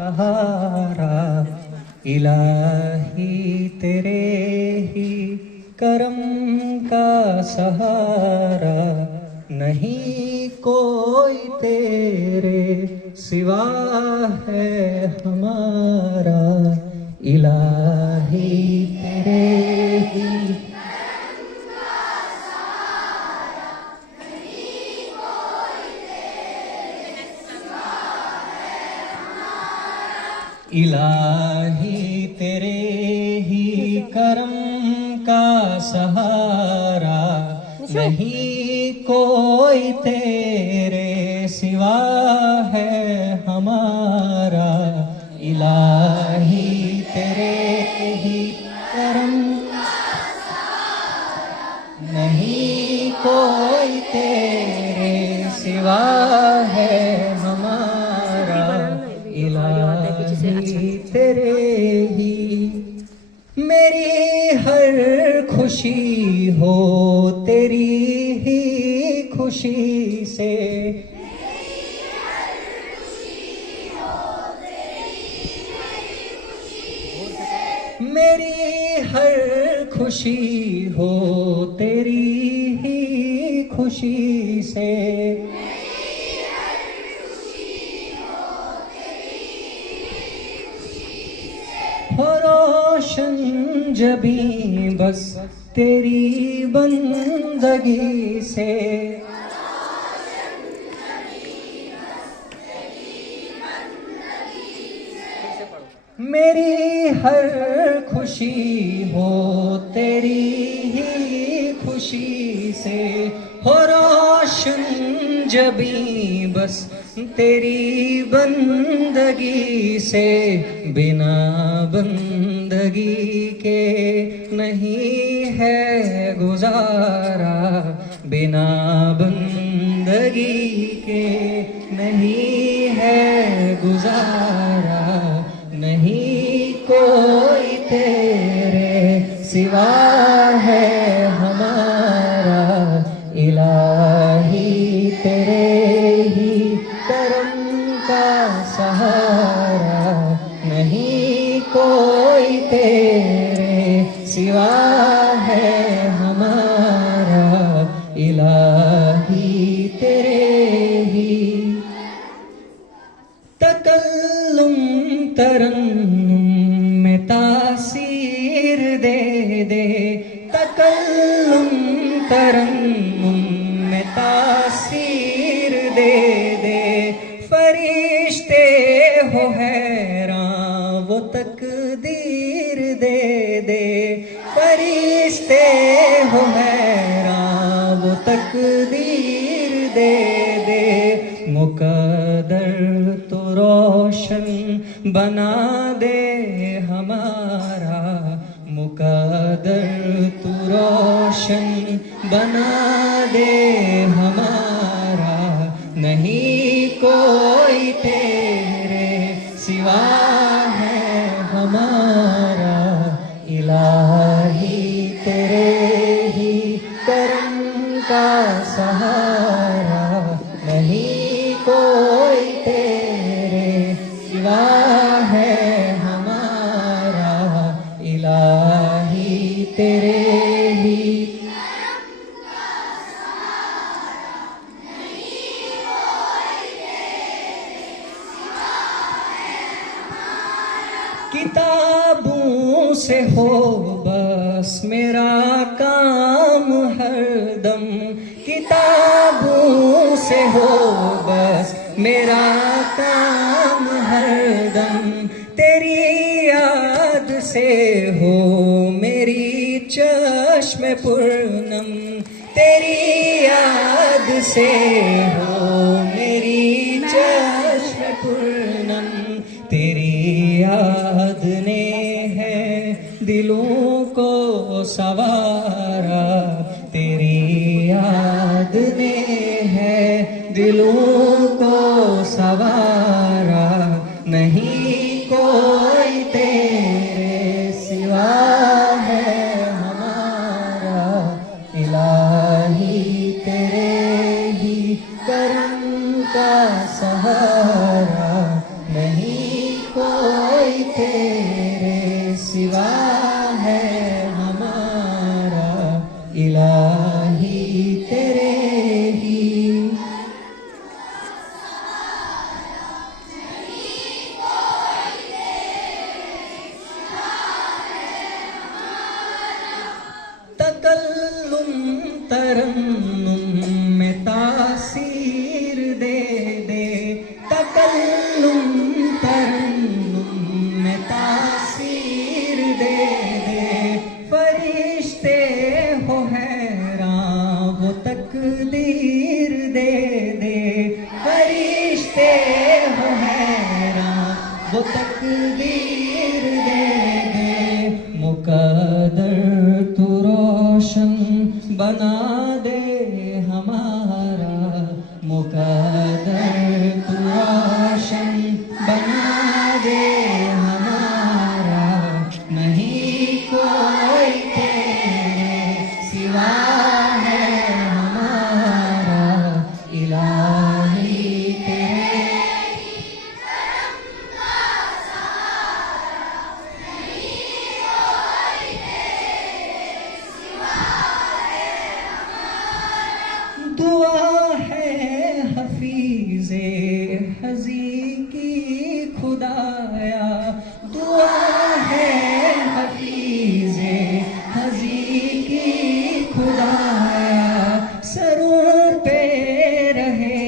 सहारा। इलाही तेरे ही करम का सहारा, नहीं कोई तेरे सिवा है हमारा। इलाही तेरे ही इलाही तेरे ही करम का सहारा, नहीं कोई तेरे सिवा है हमारा। इलाही तेरे ही करम, नहीं कोई तेरे सिवा है हमारा। इलाही तेरे ही मेरी हर खुशी हो तेरी ही खुशी से। मेरी हर खुशी हो तेरी ही खुशी से। हो रोशन जबी बस तेरी बंदगी से। मेरी हर खुशी हो तेरी ही खुशी से। हो रोशन जबी बस तेरी बंदगी से। बिना बंदगी के नहीं है गुजारा। बिना बंदगी के नहीं है गुजारा। नहीं कोई तेरे सिवा है हमारा। इलाही तेरे ही करम का सहारा, नहीं कोई तेरे सिवा है हमारा। इलाही तेरे ही तकल्लुम तरन्नुम में तासीर दे दे। तकल्लुम तरन्नुम में तासीर दे दे। फरिश्ते हो हैरान वो तकदीर दे दे। फरिश्ते हो हैरान वो तकदीर दे दे। मुकद्दर तो रोशन बना दे हमारा। मुकद्दर तू रोशन बना दे हमारा। नहीं कोई तेरे सिवा है हमारा। इलाही तेरे ही करम का सहारा, नहीं कोई तेरे सिवा है हमारा। इलाही तेरे ही किताबों से हो बस मेरा काम हरदम। किताबों से हो बस मेरा काम हरदम। तेरी याद से हो मेरी चश्म पूर्णम। तेरी याद से हो मेरी चश्म पूर्णम। तेरी याद ने है दिलों को सवारा। तेरी याद ने है दिलों को सवारा। नहीं कोई तेरे सिवा है हमारा। इलाही तेरे ही करम का सहारा, नहीं कोई तेरे सिवा है हमारा इलाही तेरे ही। तकल्लुम तरन्नुम में तासीर दे दे, तकल्लुम तरन्नुम में तासीर दे दे। फरिश्ते हो हैरान वो तकदीर दे दे, फरिश्ते हो हैरान वो तकदीर दे दे। मुकद्दर तू रोशन बना दे हमारा, मुकद्दर तू रोशन बना दे हमारा। नहीं कोई तेरे सिवा है हमारा इलाही तेरे। दुआ है हफीज़े हज़ी की खुदाया, दुआ है हफीज़े हज़ी की खुदाया। सरों पे रहे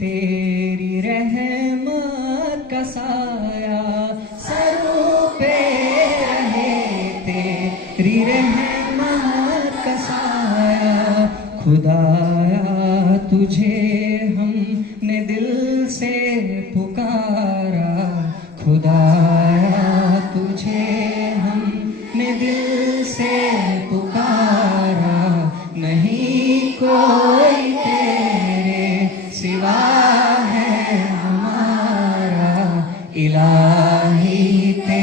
तेरी रहमत का साया, सरों पे रहे तेरी रहमत का साया। खुदाया तुझे हमने दिल से पुकारा, खुदाया तुझे हमने दिल से पुकारा। नहीं कोई तेरे सिवा है हमारा इलाही तेरे।